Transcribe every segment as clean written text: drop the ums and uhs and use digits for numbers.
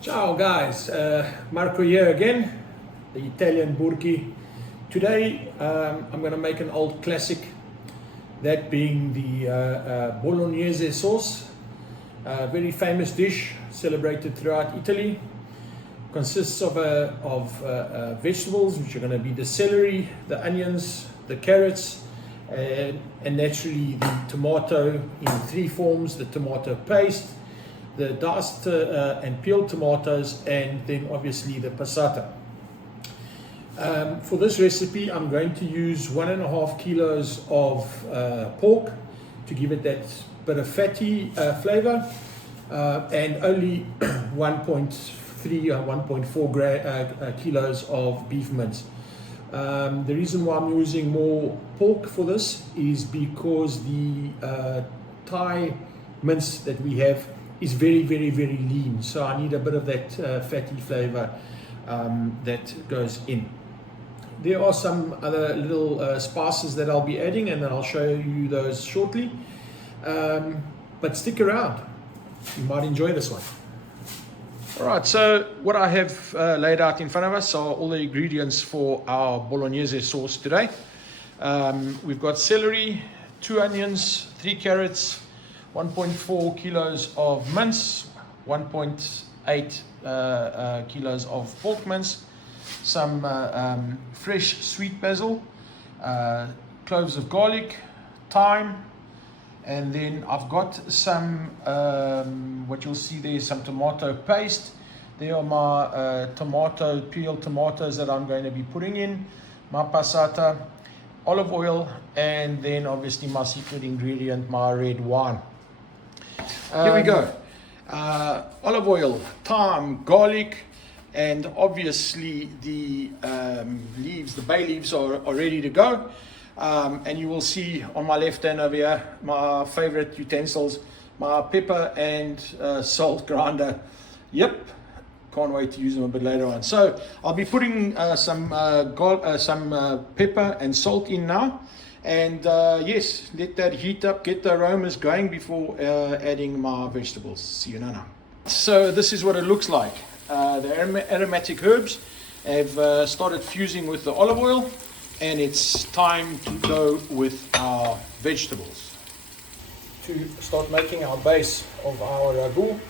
Ciao guys, Marco here again, the Italian Burki. Today I'm going to make an old classic, that being the Bolognese sauce, a very famous dish celebrated throughout Italy. Consists of vegetables, which are going to be the celery, the onions, the carrots, and naturally the tomato in three forms: the tomato paste, the diced and peeled tomatoes, and then obviously the passata. For this recipe, I'm going to use 1.5 kilos of pork to give it that bit of fatty flavor, and only 1.3 or 1.4 kilos of beef mince. The reason why I'm using more pork for this is because the Thai mince that we have is very lean, so I need a bit of that fatty flavor that goes in. There are some other little spices that I'll be adding, and then I'll show you those shortly, but stick around, you might enjoy this one. Alright, so what I have laid out in front of us are all the ingredients for our Bolognese sauce today. We've got celery, 2 onions, 3 carrots, 1.4 kilos of mince, 1.8 kilos of pork mince, some fresh sweet basil, cloves of garlic, thyme, and then I've got some, what you'll see there is some tomato paste. There are my peeled tomatoes that I'm going to be putting in, my passata, olive oil, and then obviously my secret ingredient, my red wine. Here we go. Olive oil, thyme, garlic, and obviously the leaves, the bay leaves are ready to go. And you will see on my left hand over here my favorite utensils, my pepper and salt grinder. Yep, can't wait to use them a bit later on. So I'll be putting some pepper and salt in now. And yes, let that heat up, get the aromas going before adding my vegetables. See you now. So this is what it looks like. The aromatic herbs have started fusing with the olive oil, and it's time to go with our vegetables. To start making our base of our ragu.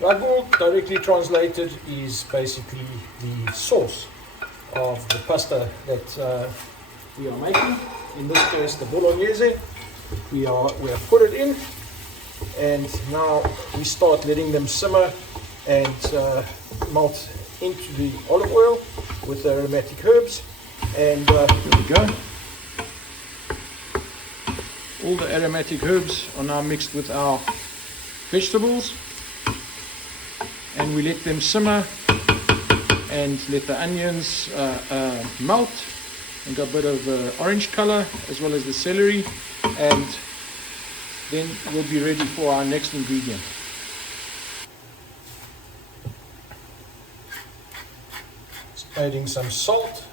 Ragu, directly translated, is basically the sauce of the pasta that we are making. In this case, the Bolognese. We have put it in, and now we start letting them simmer and melt into the olive oil with the aromatic herbs. And here we go. All the aromatic herbs are now mixed with our vegetables, and we let them simmer and let the onions melt and got a bit of orange color, as well as the celery, and then we'll be ready for our next ingredient. Just adding some salt,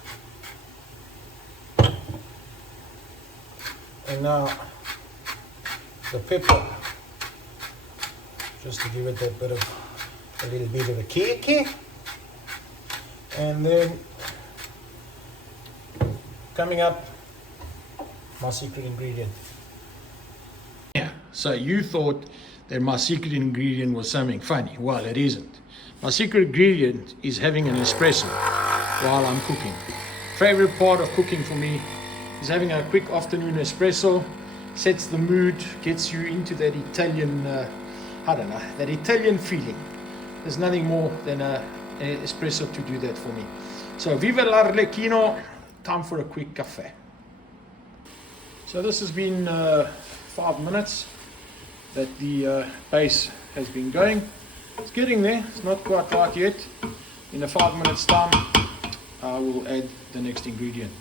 and now the pepper, just to give it that bit of a little bit of a kick, and then coming up, my secret ingredient. Yeah, so you thought that my secret ingredient was something funny. Well, it isn't. My secret ingredient is having an espresso while I'm cooking. Favorite part of cooking for me is having a quick afternoon espresso. Sets the mood, gets you into that Italian, that Italian feeling. There's nothing more than an espresso to do that for me. So, viva l'Arlecchino. Time for a quick cafe. So this has been 5 minutes that the base has been going. It's getting there, it's not quite right yet. In a 5 minutes time, I will add the next ingredient.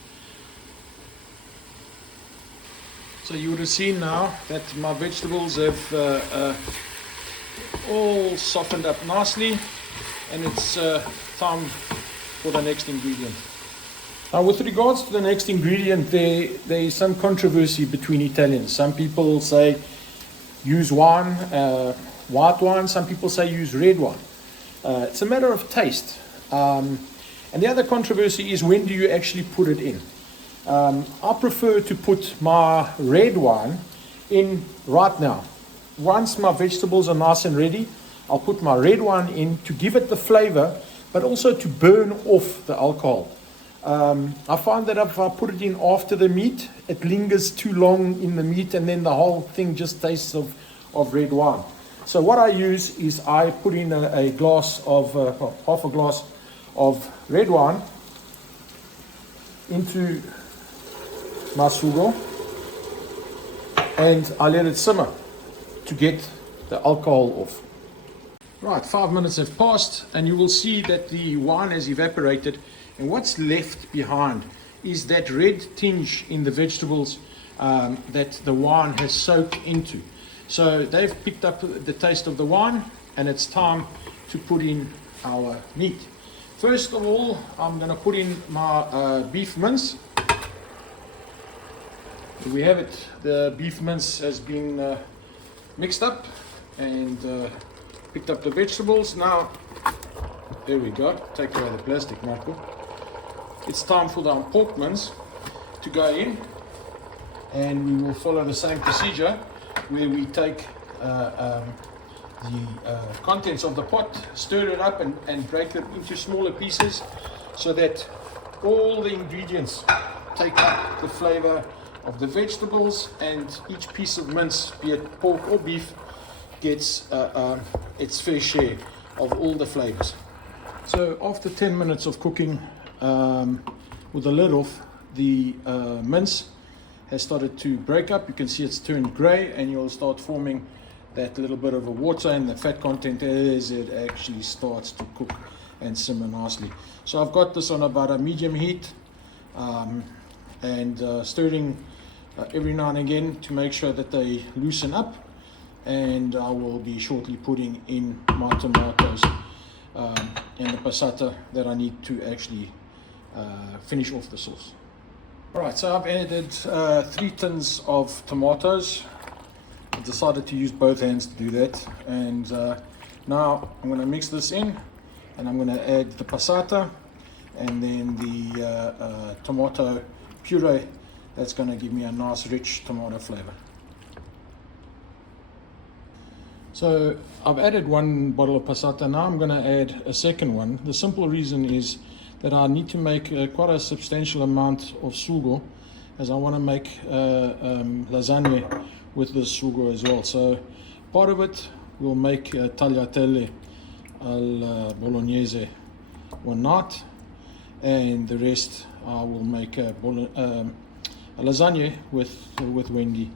So you would have seen now that my vegetables have all softened up nicely, and it's time for the next ingredient. Now, with regards to the next ingredient, there is some controversy between Italians. Some people say use wine, white wine. Some people say use red wine. It's a matter of taste. And the other controversy is, when do you actually put it in? I prefer to put my red wine in right now. Once my vegetables are nice and ready, I'll put my red wine in to give it the flavor, but also to burn off the alcohol. I find that if I put it in after the meat, it lingers too long in the meat, and then the whole thing just tastes of red wine. So what I use is I put in a glass of, half a glass of red wine into my sugo, and I let it simmer to get the alcohol off. Right, 5 minutes have passed, and you will see that the wine has evaporated, and what's left behind is that red tinge in the vegetables that the wine has soaked into. So they've picked up the taste of the wine, and it's time to put in our meat. First of all, I'm going to put in my beef mince. Here we have it. The beef mince has been mixed up and picked up the vegetables. Now, there we go. Take away the plastic, Marco. It's time for the pork mince to go in, and we will follow the same procedure where we take the contents of the pot, stir it up and break it into smaller pieces so that all the ingredients take up the flavor of the vegetables, and each piece of mince, be it pork or beef, gets its fair share of all the flavors. So after 10 minutes of cooking with the lid off, the mince has started to break up. You can see it's turned gray, and you'll start forming that little bit of a water and the fat content as it actually starts to cook and simmer nicely. So I've got this on about a medium heat, and stirring every now and again to make sure that they loosen up, and I will be shortly putting in my tomatoes and the passata that I need to actually finish off the sauce. Alright, so I've added 3 tins of tomatoes. I decided to use both hands to do that, and now I'm going to mix this in, and I'm going to add the passata and then the tomato puree. That's going to give me a nice rich tomato flavor. So I've added 1 bottle of passata. Now I'm going to add a second one. The simple reason is that I need to make quite a substantial amount of sugo, as I want to make lasagna with this sugo as well. So part of it we'll make tagliatelle al bolognese one night, and the rest I will make a lasagna with Wendy